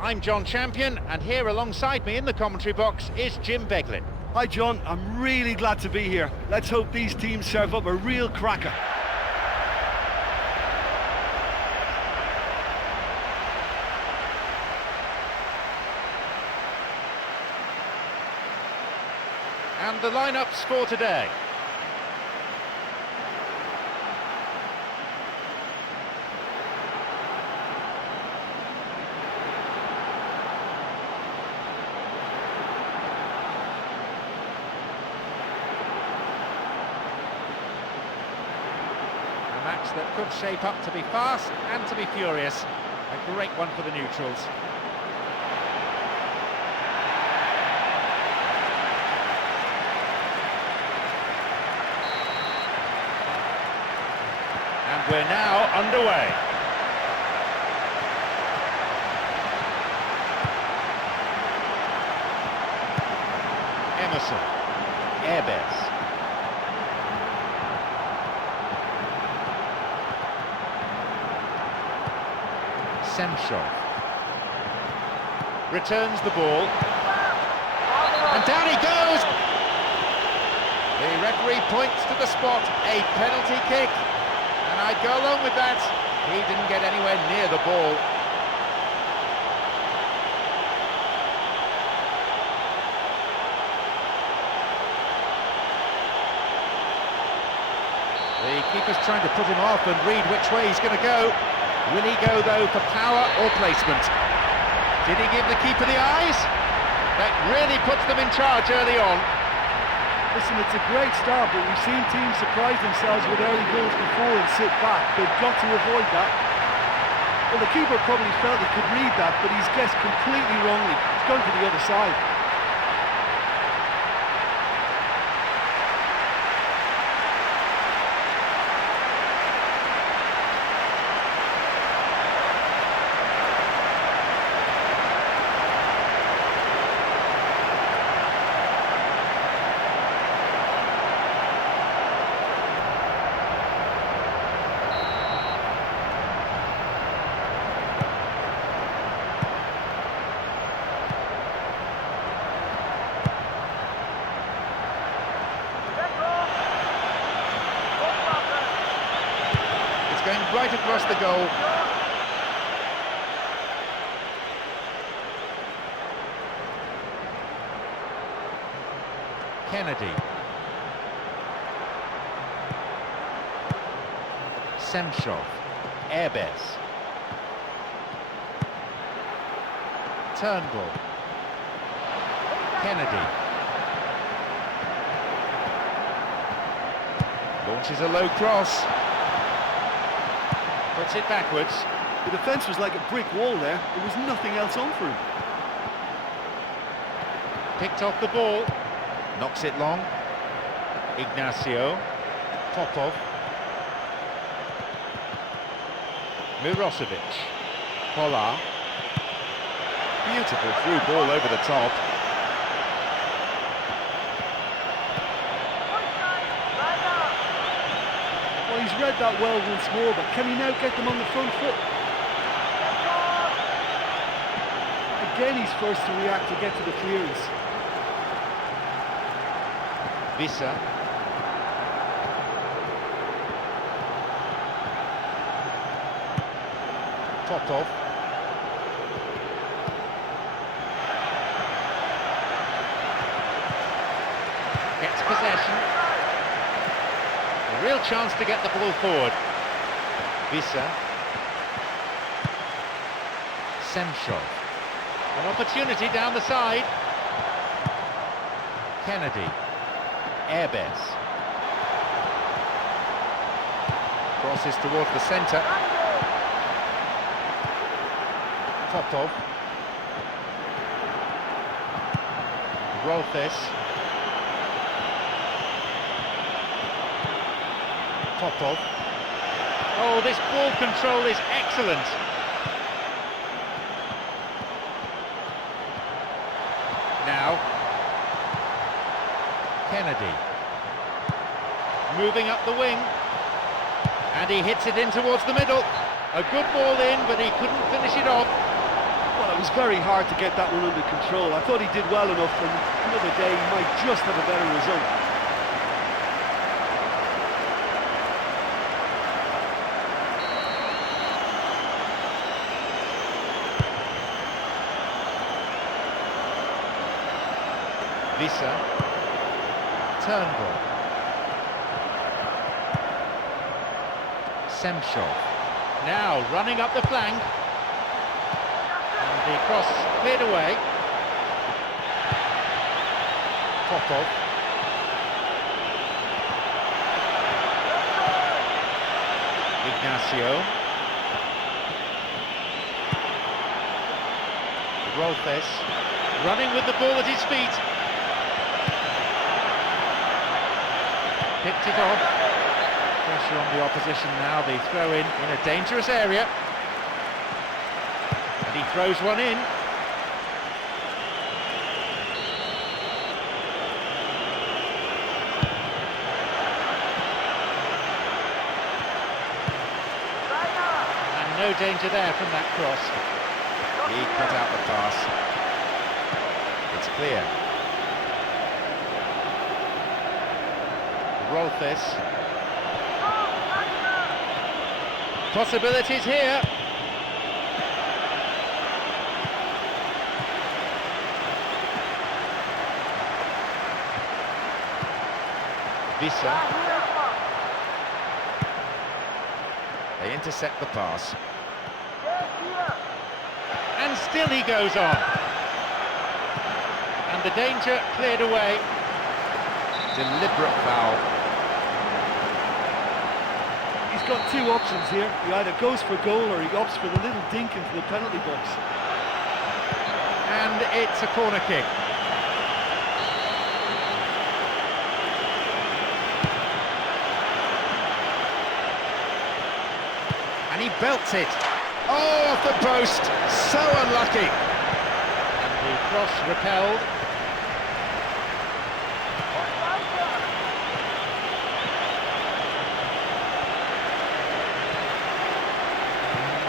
I'm John Champion, and here alongside me in the commentary box is Jim Beglin. Hi John, I'm really glad to be here. Let's hope these teams serve up a real cracker. And the lineups for today. A match that could shape up to be fast and to be furious. A great one for the neutrals. And we're now underway. Emerson, Airbes. Semchov returns the ball, and down he goes. The referee points to the spot, a penalty kick, and I'd go along with that. He didn't get anywhere near the ball. The keeper's trying to put him off and read which way he's going to go. Will he go, though, for power or placement? Did he give the keeper the eyes? That really puts them in charge early on. Listen, it's a great start, but we've seen teams surprise themselves with early goals before and sit back. They've got to avoid that. Well, the keeper probably felt he could read that, but he's guessed completely wrongly. He's gone to the other side. Going right across the goal. Kennedy. Semchov. Airbes. Turnbull. Kennedy. Launches a low cross. Puts it backwards. The defence was like a brick wall there. There was nothing else on for him. Picked off the ball. Knocks it long. Ignacio. Popov. Mirosevic. Polar. Beautiful through ball over the top. Well, he's read that well once more, but can he now get them on the front foot? Again, he's first to react to get to the clearance. Vissa. Popov. Gets possession. A real chance to get the ball forward. Vissa. Semchov. An opportunity down the side. Kennedy. Airbes. Crosses towards the centre. Popov. Rolfes. Popov. Oh, this ball control is excellent. Now, Kennedy. Moving up the wing. And he hits it in towards the middle. A good ball in, but he couldn't finish it off. Well, it was very hard to get that one under control. I thought he did well enough, and another day he might just have a better result. Visa. Turnbull. Semshov. Now running up the flank. And the cross cleared away. Popov. Ignacio. Rolfes. Running with the ball at his feet. Picked it off. Pressure on the opposition now. They throw in a dangerous area. And he throws one in. And no danger there from that cross. He cut out the pass. It's clear. Rolfes. Possibilities here. Visa. They intercept the pass. And still he goes on. And the danger cleared away. Deliberate foul. He's got two options here. He either goes for goal or he opts for the little dink into the penalty box. And it's a corner kick. And he belts it. Oh, off the post. So unlucky. And the cross repelled.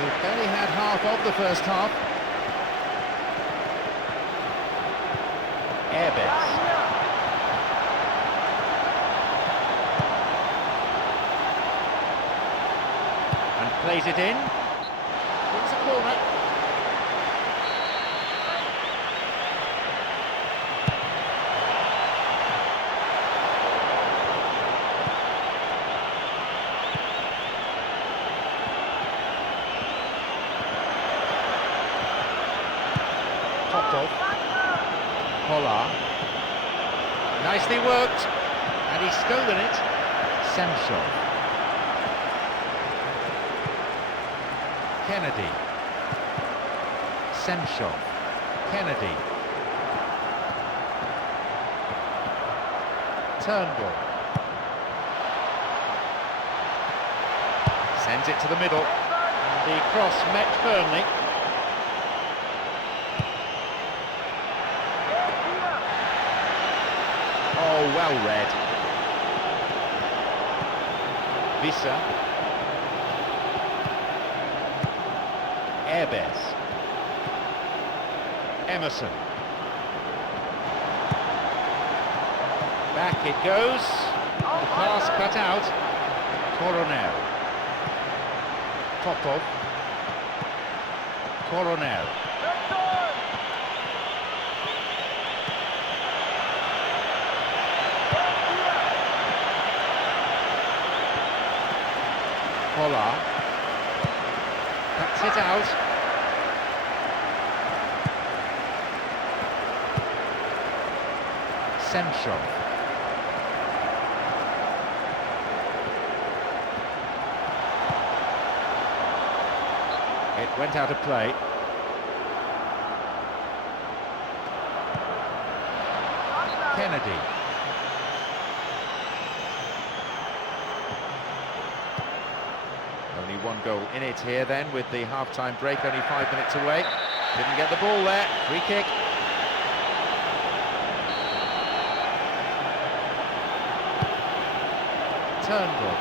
We've only had half of the first half. Airbets. And plays it in. It's a corner. Popov. Polar. Nicely worked. And he's stolen it. Semshov. Kennedy. Semshov. Kennedy. Turnbull. Sends it to the middle. And the cross met firmly. Oh, well read. Visa. Airbes. Emerson. Back it goes. The pass cut out. Coronel. Popov. Coronel. Polar. Cuts it out. Semshov. It went out of play. Kennedy. Only one goal in it here then, with the half-time break only 5 minutes away. Didn't get the ball there. Free kick. Turnbull.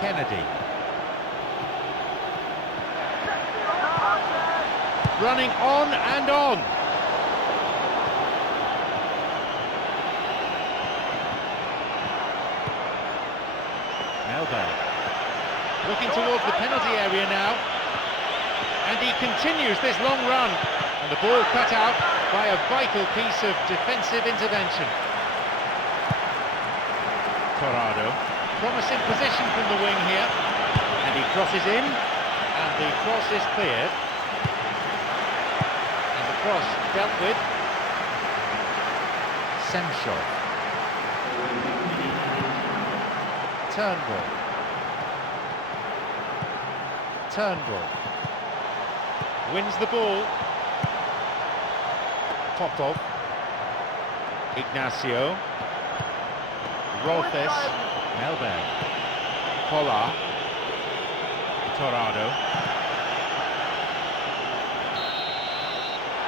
Kennedy. running on and on. Melberg looking towards the penalty area now, and he continues this long run, and the ball cut out by a vital piece of defensive intervention. Torado, promising position from the wing here, and he crosses in, and the cross is cleared, and the cross dealt with. Semshov. Turnbull wins the ball. Popov, Ignacio, Rolfes, Melberg, Polar, Torado.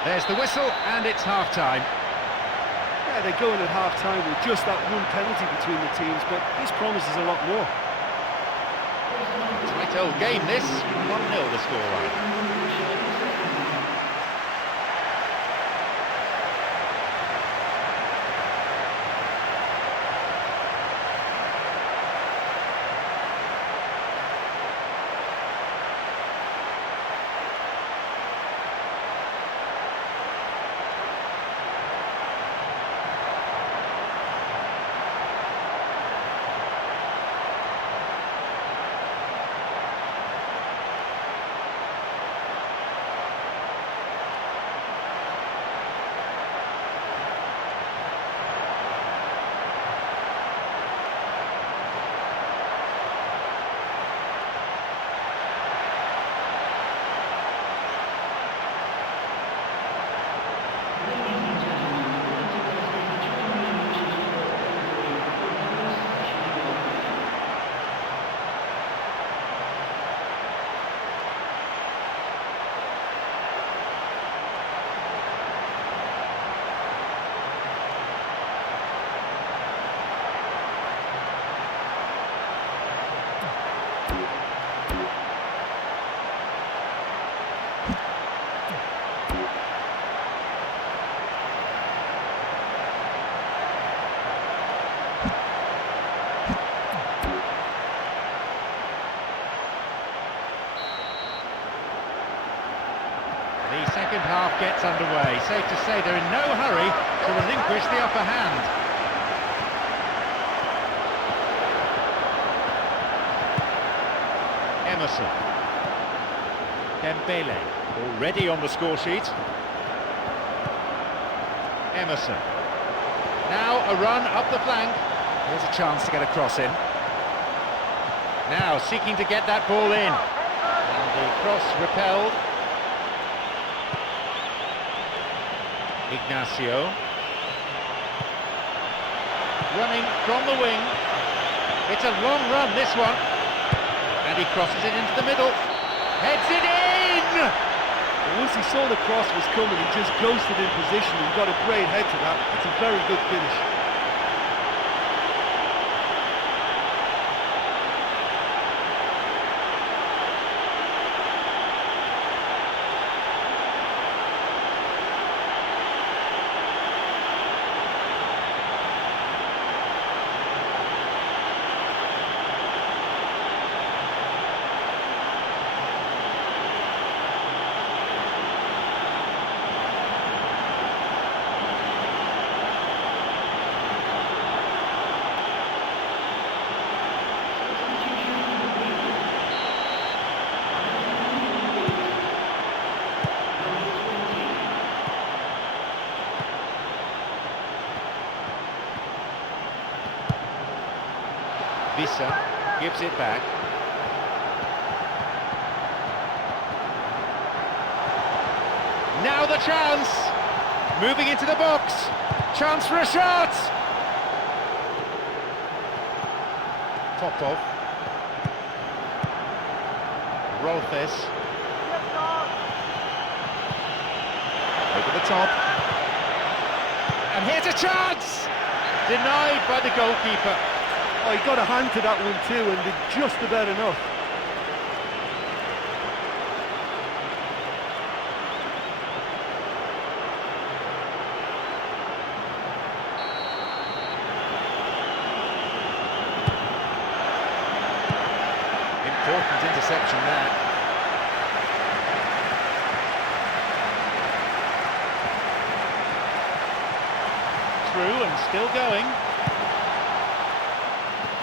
There's the whistle, and it's half-time. Yeah, they're going at half-time with just that one penalty between the teams, but this promises a lot more. Tight old game this, 1-0 the scoreline. The second half gets underway. Safe to say they're in no hurry to relinquish the upper hand. Emerson. Dembele already on the score sheet. Emerson. Now a run up the flank. Here's a chance to get a cross in. Now seeking to get that ball in. And the cross repelled. Ignacio. Running from the wing. It's a long run, this one. And he crosses it into the middle. Heads it in! Once he saw the cross was coming, he just ghosted in position and got a great head to that. It's a very good finish. Vissa gives it back. Now the chance! Moving into the box. Chance for a shot! Popov. Rolfes. Over the top. And here's a chance! Denied by the goalkeeper. Oh, he got a hand to that one too, and did just about enough. Important interception there. Through and still going.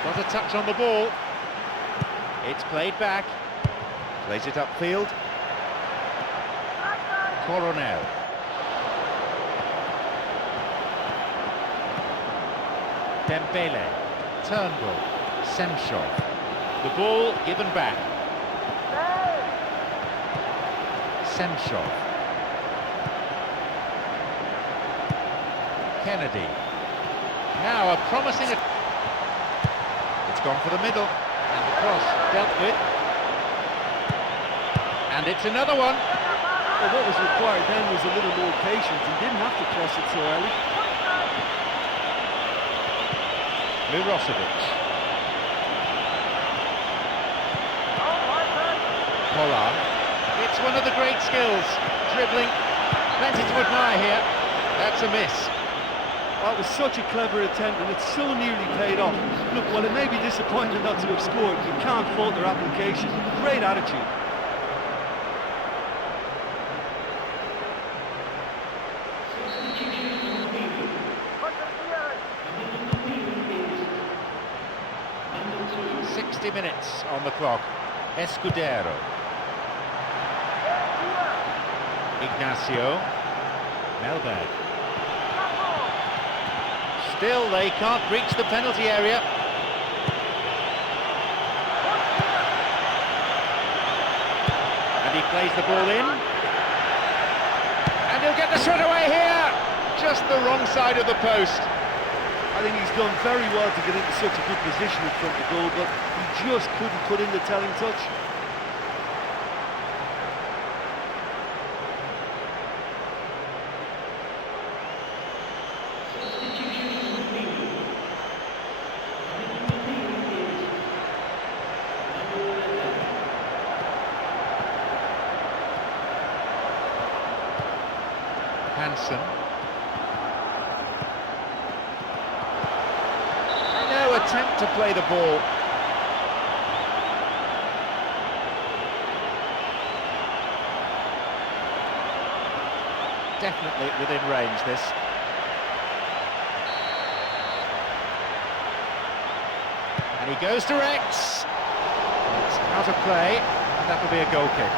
Got a touch on the ball. It's played back. Plays it upfield. Coronel. Dembele. Turnbull. Semchov. The ball given back. Semchov. Kennedy. Now a promising... It's gone for the middle. And the cross dealt with. And it's another one. Well, what was required then was a little more patience. He didn't have to cross it so early. Mirosevic. Pollard. It's one of the great skills. Dribbling. Plenty to admire here. That's a miss. That was such a clever attempt, and it's so nearly paid off. Look, while it may be disappointing not to have scored, you can't fault their application. Great attitude. Minutes on the clock. Escudero. Ignacio. Melberg. Still they can't reach the penalty area. And he plays the ball in. And he'll get the shot away here. Just the wrong side of the post. I think he's done very well to get into such a good position in front of the goal, but he just couldn't put in the telling touch. Hansen. No attempt to play the ball. Definitely within range, this. And he goes direct. It's out of play, and that will be a goal kick.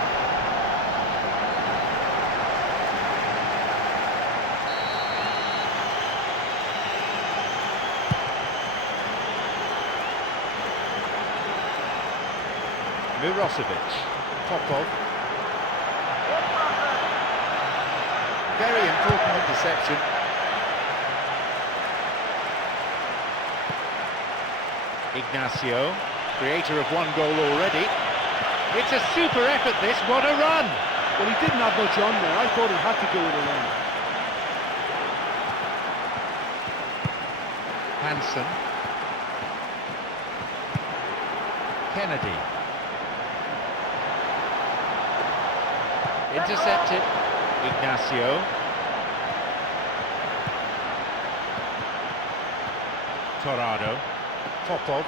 Mirosevic, Popov. Very important interception. Ignacio, creator of one goal already. It's a super effort, this. What a run! Well, he didn't have much on there. I thought he had to go with a run. Hansen. Kennedy. Intercepted. Ignacio. Torado. Popov.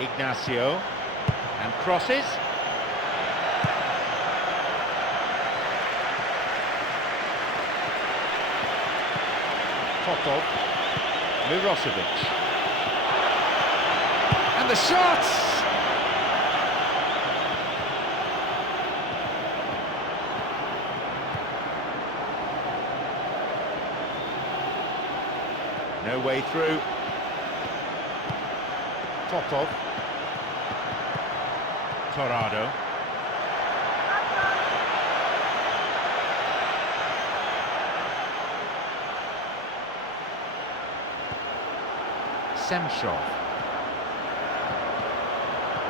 Ignacio. And crosses. Popov. Mirosevic. And the shots! No way through. Popov. Torado. Semchov.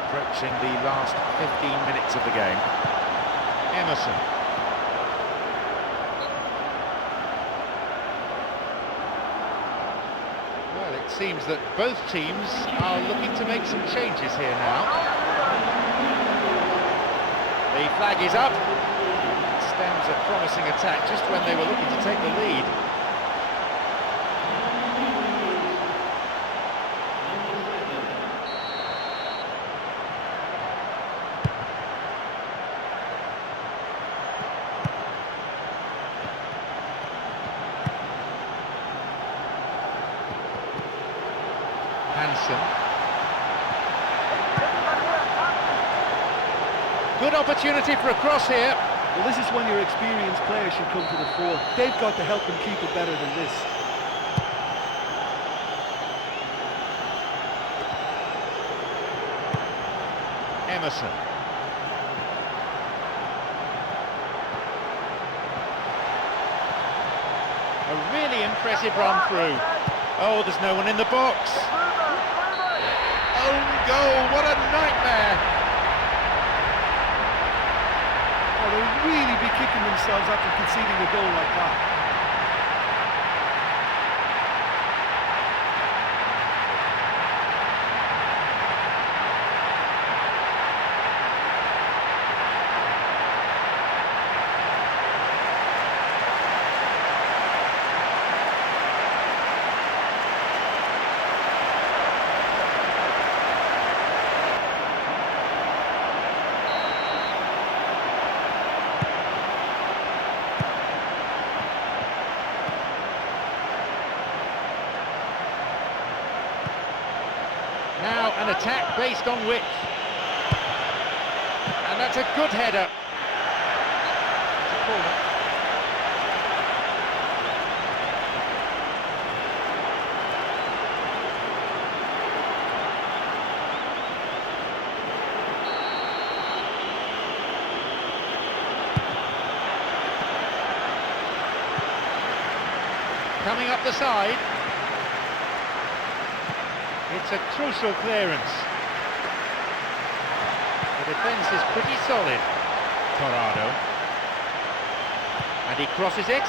Approaching the last 15 minutes of the game. Emerson. Well, it seems that both teams are looking to make some changes here now. The flag is up. It stems a promising attack just when they were looking to take the lead. Good opportunity for a cross here. Well, this is when your experienced players should come to the fore. They've got to help them keep it better than this. Emerson. A really impressive run through. Oh, there's no one in the box. Own goal, what a nightmare. Oh, they'll really be kicking themselves after conceding a goal like that. Now an attack based on width. And that's a good header. It's a corner. Coming up the side. It's a crucial clearance. The defence is pretty solid. Toros. And he crosses it.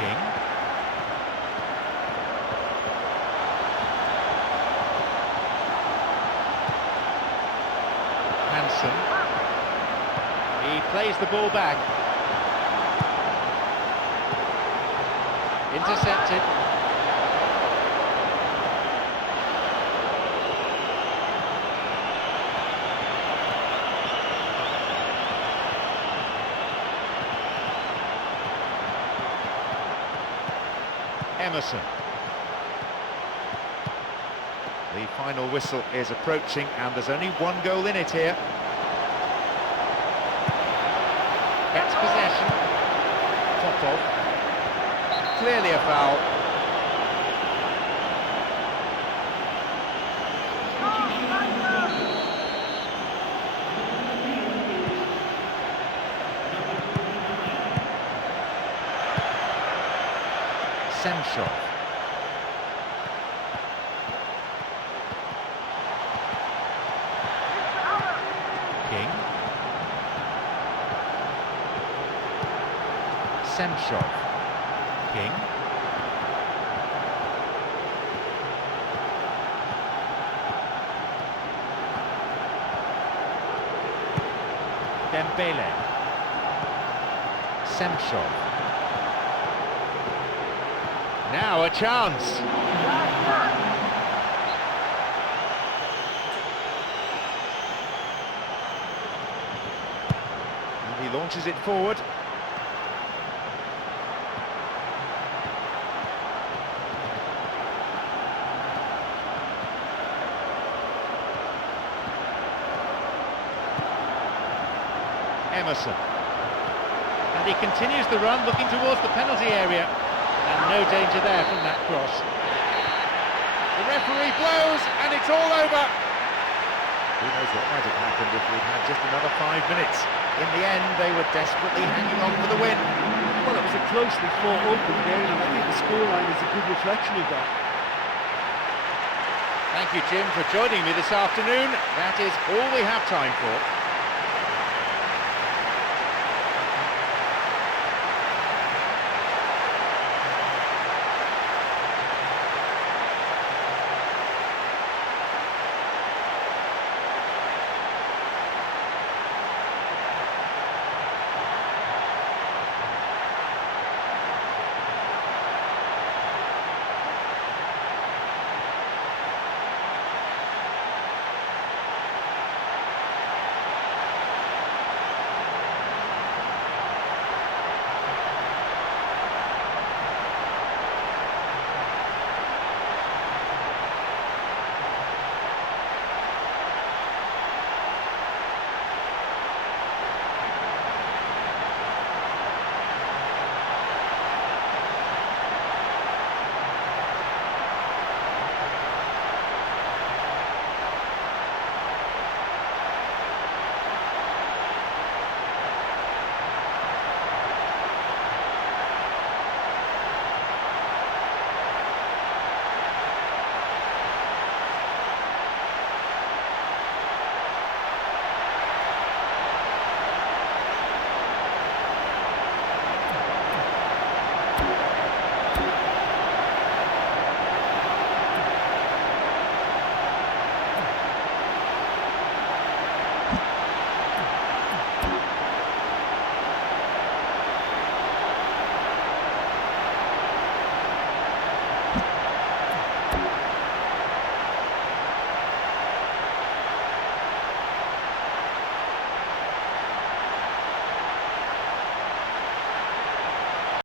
King. Hansen. He plays the ball back. Intercepted. Emerson. The final whistle is approaching and there's only one goal in it here. Gets possession. Popov. Clearly a foul. Semshov. King. Semshov. King. Dembele. Semshov. Now a chance. And he launches it forward. Emerson. And he continues the run, looking towards the penalty area. And no danger there from that cross. The referee blows, and it's all over. Who knows what might have happened if we'd had just another 5 minutes. In the end, they were desperately hanging on for the win. Well, it was a closely fought open game, and I think the scoreline is a good reflection of that. Thank you, Jim, for joining me this afternoon. That is all we have time for.